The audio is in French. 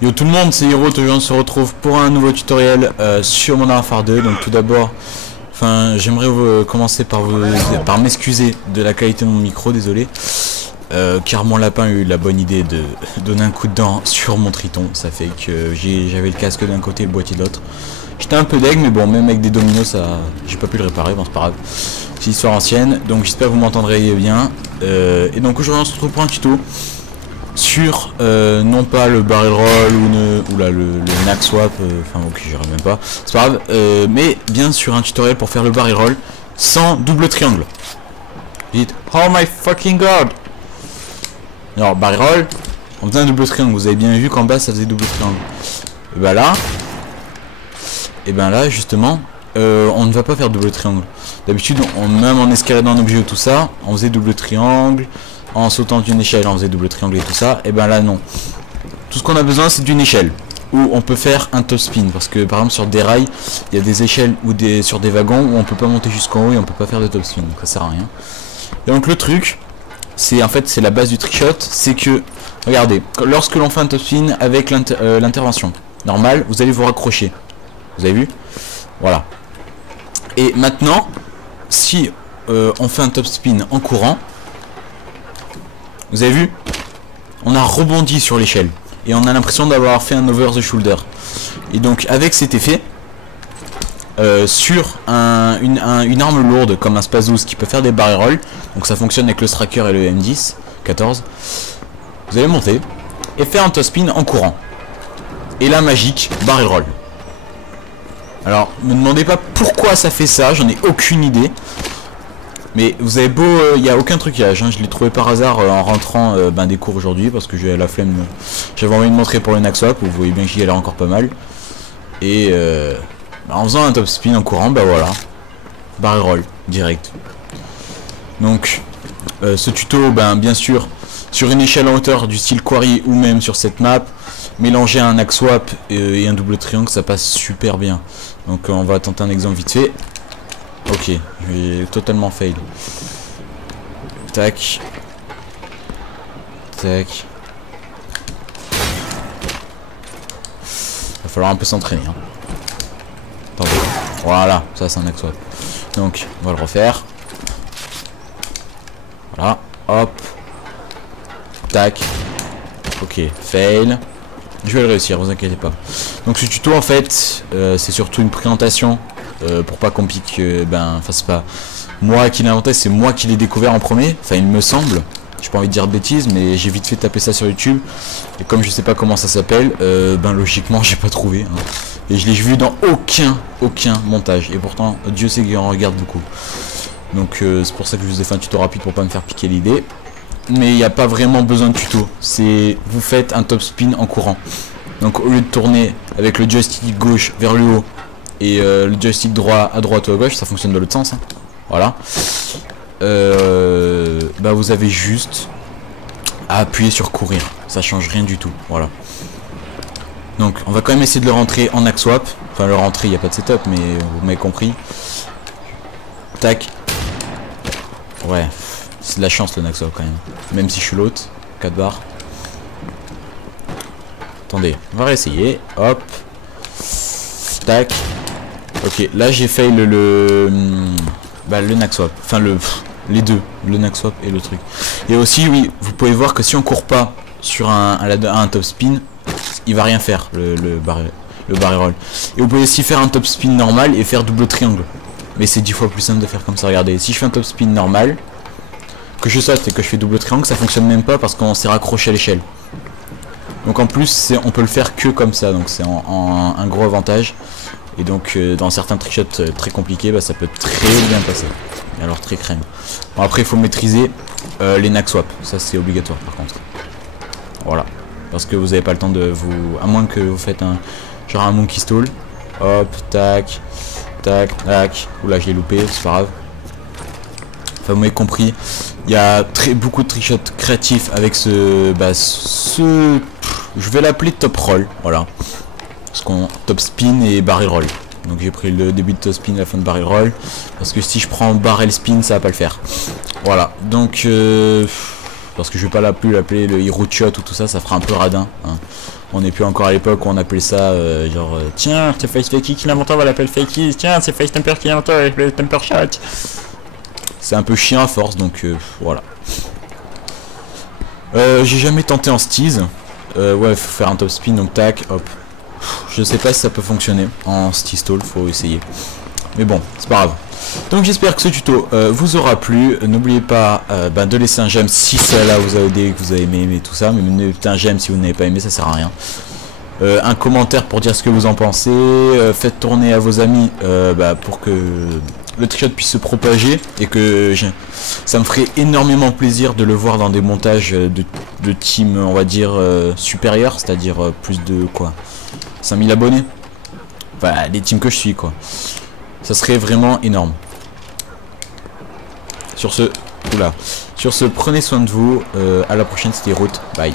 Yo tout le monde, c'est Hiro, aujourd'hui on se retrouve pour un nouveau tutoriel sur Modern Warfare 2. Donc tout d'abord, j'aimerais commencer par m'excuser de la qualité de mon micro, désolé. Car mon lapin a eu la bonne idée de donner un coup de dent sur mon Triton. Ça fait que j'avais le casque d'un côté et le boîtier de l'autre. J'étais un peu deg, mais bon, même avec des dominos, j'ai pas pu le réparer, bon c'est pas grave. C'est une histoire ancienne, donc j'espère que vous m'entendrez bien. Et donc aujourd'hui on se retrouve pour un tuto sur non pas le barrel roll ou le knack swap, enfin ok j'arrive même pas, c'est pas grave, mais bien sur un tutoriel pour faire le barrel roll sans double triangle. Dites oh my fucking god. Alors barrel roll on faisait un double triangle, vous avez bien vu qu'en bas ça faisait double triangle. Et ben là justement on ne va pas faire double triangle. D'habitude même en escaladant un objet ou tout ça on faisait double triangle. En sautant d'une échelle on faisait double triangle et tout ça, et ben là non. Tout ce qu'on a besoin c'est d'une échelle où on peut faire un top spin, parce que par exemple sur des rails il y a des échelles ou sur des wagons où on peut pas monter jusqu'en haut et on peut pas faire de top spin, donc ça sert à rien. Et donc le truc c'est en fait c'est la base du trickshot, c'est que regardez, lorsque l'on fait un top spin avec l'intervention normale, vous allez vous raccrocher, vous avez vu, voilà. Et maintenant si on fait un top spin en courant, vous avez vu, on a rebondi sur l'échelle et on a l'impression d'avoir fait un over the shoulder. Et donc avec cet effet, sur une arme lourde comme un Spazouz qui peut faire des barrel rolls, donc ça fonctionne avec le Striker et le M10 14, vous allez monter et faire un top spin en courant. Et là magique, barrel roll. Alors me demandez pas pourquoi ça fait ça, j'en ai aucune idée. Mais vous avez beau, il n'y a aucun trucage, hein, je l'ai trouvé par hasard en rentrant des cours aujourd'hui parce que j'ai la flemme. J'avais envie de montrer pour le knack swap, vous voyez bien que j'y ai l'air encore pas mal. Et en faisant un top spin en courant, bah voilà, barrel roll direct. Donc ce tuto, bien sûr, sur une échelle en hauteur du style Quarry ou même sur cette map, mélanger un knack swap et un double triangle, ça passe super bien. Donc on va tenter un exemple vite fait. Ok, j'ai totalement fail. Tac. Tac. Va falloir un peu s'entraîner. Hein. Attendez. Voilà, ça c'est un axe swap. Donc, on va le refaire. Voilà, hop. Tac. Ok, fail. Je vais le réussir, vous inquiétez pas. Donc ce tuto en fait, c'est surtout une présentation. Pour pas qu'on pique, c'est pas moi qui l'ai inventé, c'est moi qui l'ai découvert en premier, enfin il me semble, j'ai pas envie de dire de bêtises, mais j'ai vite fait taper ça sur YouTube, et comme je sais pas comment ça s'appelle, logiquement j'ai pas trouvé, hein. Et je l'ai vu dans aucun montage, et pourtant Dieu sait qu'il en regarde beaucoup, donc c'est pour ça que je vous ai fait un tuto rapide pour pas me faire piquer l'idée, mais il n'y a pas vraiment besoin de tuto, c'est vous faites un top spin en courant, donc au lieu de tourner avec le joystick gauche vers le haut, et le joystick droit à droite ou à gauche, ça fonctionne dans l'autre sens, hein. Voilà. Vous avez juste à appuyer sur courir, ça change rien du tout, voilà. Donc on va quand même essayer de le rentrer en knack swap, enfin le rentrer, il n'y a pas de setup, mais vous m'avez compris. Tac. Ouais, c'est de la chance le knack swap quand même si je suis l'autre. 4 barres. Attendez, on va réessayer, hop. Tac. Ok, là j'ai fail le knack swap, enfin les deux, le knack swap et le truc. Et aussi oui, vous pouvez voir que si on court pas sur un top spin, il va rien faire le barrel roll. Et vous pouvez aussi faire un top spin normal et faire double triangle. Mais c'est 10 fois plus simple de faire comme ça, regardez. Si je fais un top spin normal, que je saute et que je fais double triangle, ça fonctionne même pas parce qu'on s'est raccroché à l'échelle. Donc en plus on peut le faire que comme ça, donc c'est un gros avantage. Et donc dans certains trickshots très compliqués, ça peut très bien passer. Et alors très crème. Bon, après il faut maîtriser les knack swap, ça c'est obligatoire par contre. Voilà. Parce que vous n'avez pas le temps de vous. À moins que vous faites genre un monkey stall. Hop, tac, tac, tac. Oula, je l'ai loupé, c'est pas grave. Enfin vous m'avez compris. Il y a beaucoup de trickshots créatifs avec je vais l'appeler top roll, voilà. Parce qu'on top spin et barrel roll. Donc j'ai pris le début de top spin et la fin de barrel roll. Parce que si je prends barrel spin, ça va pas le faire. Voilà. Donc parce que je vais pas plus l'appeler le hero shot ou tout ça, ça fera un peu radin. Hein. On n'est plus encore à l'époque où on appelait ça genre tiens c'est FaceFakey qui l'invente, on va l'appeler Fakey, tiens c'est FaceTemper qui l'invente, le Temper Chat. C'est un peu chiant à force donc voilà. J'ai jamais tenté en steez. Ouais, faut faire un top spin donc tac, hop. Je sais pas si ça peut fonctionner en steez stall, faut essayer. Mais bon, c'est pas grave. Donc j'espère que ce tuto vous aura plu. N'oubliez pas de laisser un j'aime si celle-là vous a aidé, que vous avez aimé tout ça. Mais mettez un j'aime si vous n'avez pas aimé, ça sert à rien. Un commentaire pour dire ce que vous en pensez. Faites tourner à vos amis pour que le trickshot puisse se propager. Et que ça me ferait énormément plaisir de le voir dans des montages de team, on va dire, supérieurs. C'est-à-dire plus de quoi 5000 abonnés. Enfin, les teams que je suis quoi. Ça serait vraiment énorme. Sur ce, prenez soin de vous. À la prochaine, c'était Route. Bye.